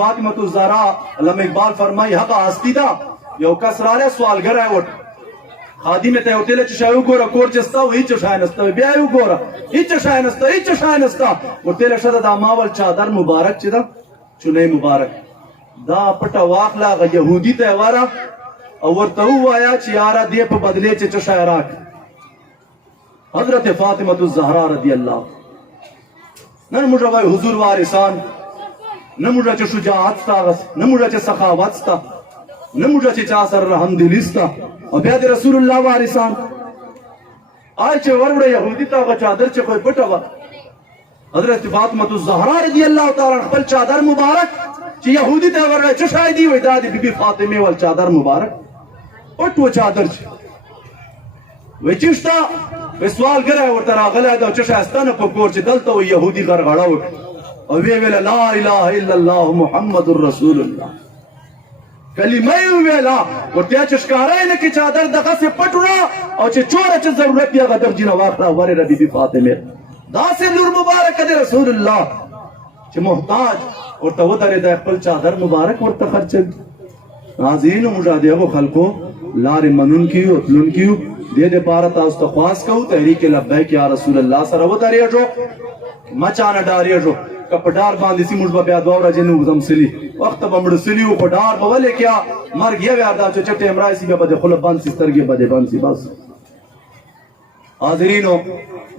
فاطمہ الزہرہ علامہ اقبال فرمائی حق ہستی دا یو کس راله سوال گر ہے وٹ خادی میں تے ہوتیلے چشایو گورا کور چستا و ہیچ شاینستا بیایو گورا ہیچ شاینستا ہوتیلے شد دا ماول چادر مبارک چی دا چنے مبارک دا پٹا واقلا غا یہودی تے وارا اور تو آیا چی آرا دے پا بدلے چی چشای راک حضرت فاطمہ الزہرہ رضی اللہ نن مجھا وائی حضور وارثان نن مجھا چی شجاعت ستا نن مجھا چی سخاوت ستا نن مجھا چی چاسر رحم دلی ستا اور بیاد رسول اللہ وارثان آئے چی وربڑا یہودی تا غا چادر چی کوئی پٹا وا حضرت فاطمہ الزہرہ رضی اللہ تعالیٰ خپل چادر مبارک چی یہودی تا وربڑا چشای دی وی دادی بی بی فاطمہ وال چادر مبارک پٹو چادر چی وی چشتا وی سوال کرے ورطا راغلے دا چشایستان پکور چی دلتا وی یہودی غرغڑا وی اور وی ویلا لا الہ الا اللہ محمد الرسول اللہ کلمہ ویلا ورطیا چشکارے نکی چادر دقا سے پٹونا اور چی چورا چی ضرورت یا غدر جینا واقعہ واری ربی بی فاطمہ دا سے نور مبارک دے رسول اللہ چی محتاج ورطا ودر دا اقبل چادر مبارک ورطا خرچل ناظرین و مجادے وہ خلقو لار منن کیو اتلن کیو دے پارتا استخواس کہو تحریک لبیک یا رسول اللہ سر وہ داریا جو مچانا ڈاریا جو کپڑار باندی سی مجھبا بیا دورا جنو گزم سلی وقت بمڑ سلیو پڑار بولے کیا مر گیا ویاردہ چو چٹے امرائی سی بیا بدے خلب بان سی سترگی بدے بان سی بس حاضرینو